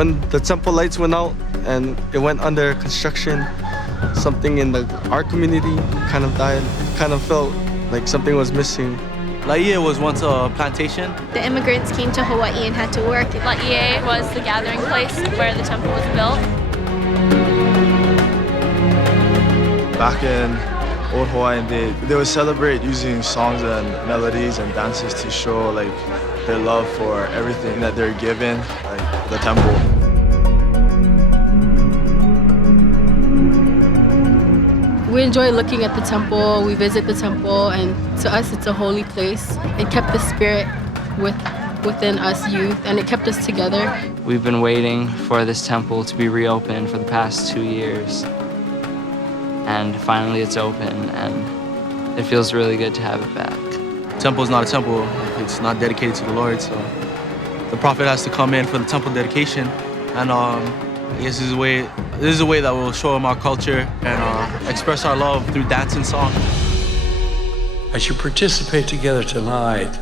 when the temple lights went out and it went under construction, something in our community kind of died. Kind of felt like something was missing. Laie was once a plantation. The immigrants came to Hawaii and had to work. Laie was the gathering place where the temple was built. Back in old Hawaiian day, they would celebrate using songs and melodies and dances to show like their love for everything that they're given, like the temple. We enjoy looking at the temple, we visit the temple, and to us it's a holy place. It kept the spirit within us youth, and it kept us together. We've been waiting for this temple to be reopened for the past 2 years. And finally it's open, and it feels really good to have it back. Temple is not a temple if it's not dedicated to the Lord, so the prophet has to come in for the temple dedication, and I guess this is a way that will show them our culture and express our love through dance and song. As you participate together tonight,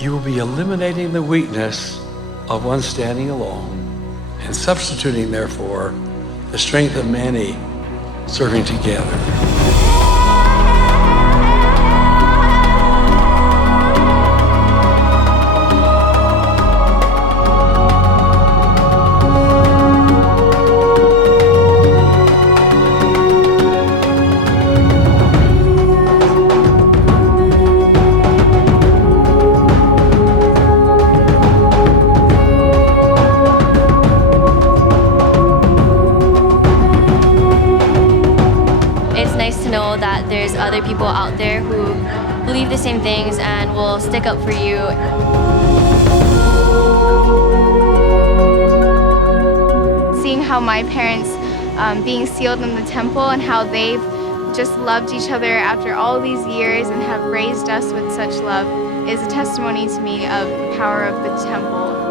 you will be eliminating the weakness of one standing alone and substituting, therefore, the strength of many serving together. Know that there's other people out there who believe the same things and will stick up for you. Seeing how my parents being sealed in the temple and how they've just loved each other after all these years and have raised us with such love is a testimony to me of the power of the temple.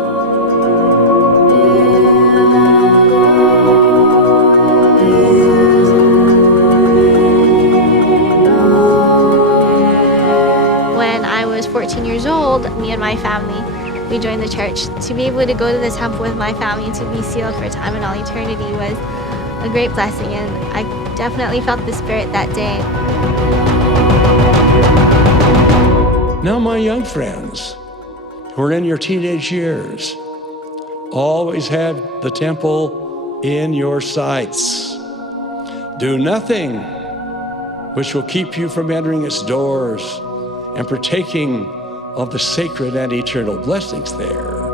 When I was 14 years old, me and my family, we joined the church. To be able to go to the temple with my family, to be sealed for time and all eternity was a great blessing, and I definitely felt the Spirit that day. Now, my young friends who are in your teenage years, always have the temple in your sights. Do nothing which will keep you from entering its doors and partaking of the sacred and eternal blessings there.